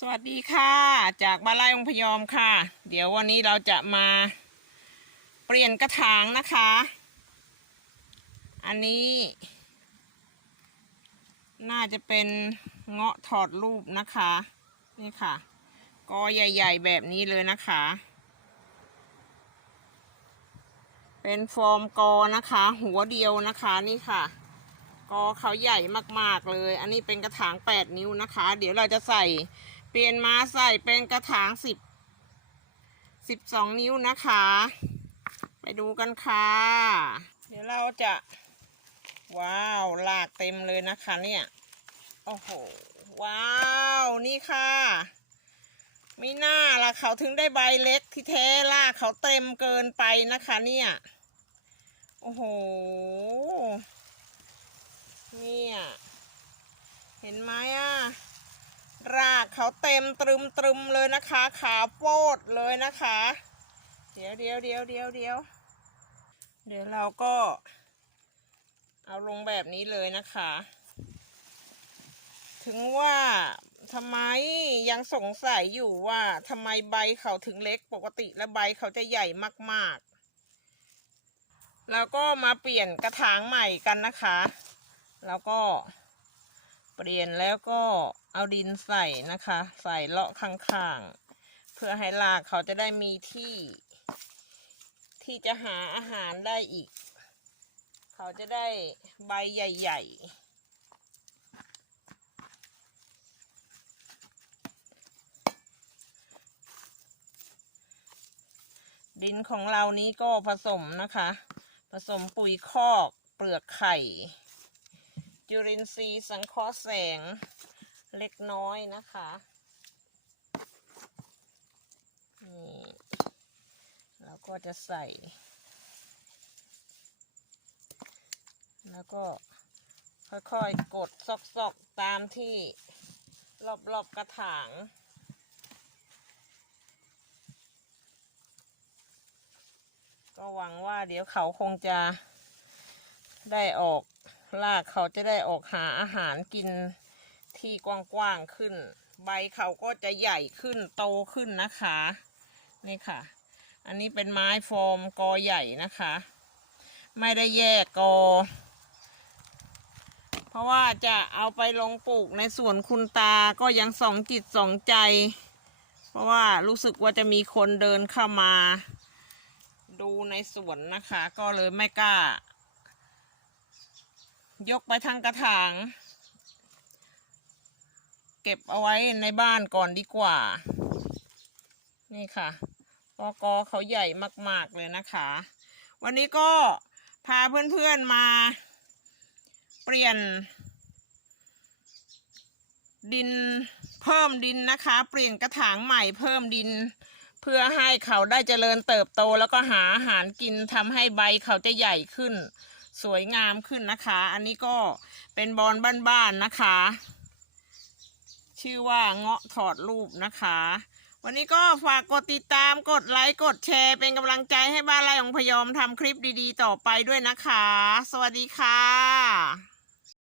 สวัสดีค่ะ จากบ้านไร่องพยอมค่ะ เดี๋ยววันนี้เราจะมาเปลี่ยนกระถางนะคะ อันนี้ น่าจะเป็นเงาะถอดรูปนะคะ นี่ค่ะ กอใหญ่ ๆ แบบนี้เลยนะคะ เป็นฟอร์มกอนะคะ หัวเดียวนะคะนี่ค่ะกอเขาใหญ่มากๆเลย อันนี้เป็นกระถางแปดนิ้วนะคะ เดี๋ยวเราจะใส่ เปลี่ยนมาใส่เป็นกระถางสิบสิบสองนิ้วนะคะ ไปดูกันค่ะ เดี๋ยวเราจะ ว้าวลากเต็มเลยนะคะเนี่ย โอ้โห ว้าว นี่ค่ะไม่น่าละเขาถึงได้ใบเล็กที่แท้ลากเขาเต็มเกินไปนะคะเนี่ย โอ้โห เนี่ย เห็นไหมอะ รากเขาเต็มตรึมตรึมเลยนะคะ ขาโปดเลยนะคะ เดี๋ยวเดี๋ยวเดี๋ยวเดี๋ยวเดี๋ยวเดี๋ยวเราก็ เอาลงแบบนี้เลยนะคะ ถึงว่าทำไมยังสงสัยอยู่ว่าทำไมใบเขาถึงเล็กปกติแล้วใบเขาจะใหญ่มากๆ แล้วก็มาเปลี่ยนกระถางใหม่กันนะคะ แล้วก็ เปลี่ยนแล้วก็เอาดินใส่นะคะ ใส่เลาะข้างๆ เพื่อให้รากเขาจะได้มีที่ ที่จะหาอาหารได้อีก เขาจะได้ใบใหญ่ ๆดินของเรานี้ก็ผสมนะคะ ผสมปุ๋ยคอกเปลือกไข่ จุลินทรีย์สังเคราะห์แสงเล็กน้อยนะคะนี่แล้วก็จะใส่ แล้วก็ค่อยๆกดซอกๆตามที่รอบๆกระถางก็หวังว่าเดี๋ยวเขาคงจะได้ออก ลากเขาจะได้ออกหาอาหารกินที่กว้างๆขึ้น ใบเขาก็จะใหญ่ขึ้นโตขึ้นนะคะ นี่ค่ะ อันนี้เป็นไม้โฟมกอใหญ่นะคะ ไม่ได้แยกกอ เพราะว่าจะเอาไปลงปลูกในสวนคุณตาก็ยังสองจิตสองใจ เพราะว่ารู้สึกว่าจะมีคนเดินเข้ามา ดูในสวนนะคะ ก็เลยไม่กล้า ยกไปทางกระถาง เก็บเอาไว้ในบ้านก่อนดีกว่า นี่ค่ะกอกอเขาใหญ่มาก ๆ เลยนะคะ วันนี้ก็พาเพื่อน ๆ มาเปลี่ยน ดินเพิ่มดินนะคะ เปลี่ยนกระถางใหม่เพิ่มดิน เพื่อให้เขาได้เจริญเติบโตแล้วก็หาอาหารกินทำให้ใบเขาจะใหญ่ขึ้น สวยงามขึ้นนะคะ อันนี้ก็เป็นบอลบ้านๆนะคะ ชื่อว่าเงาะถอดรูปนะคะ วันนี้ก็ฝากกดติดตามกดไลค์กดแชร์เป็นกำลังใจให้บ้านไร่ของพยอมทำคลิปดีๆ ต่อไปด้วยนะคะ สวัสดีค่ะ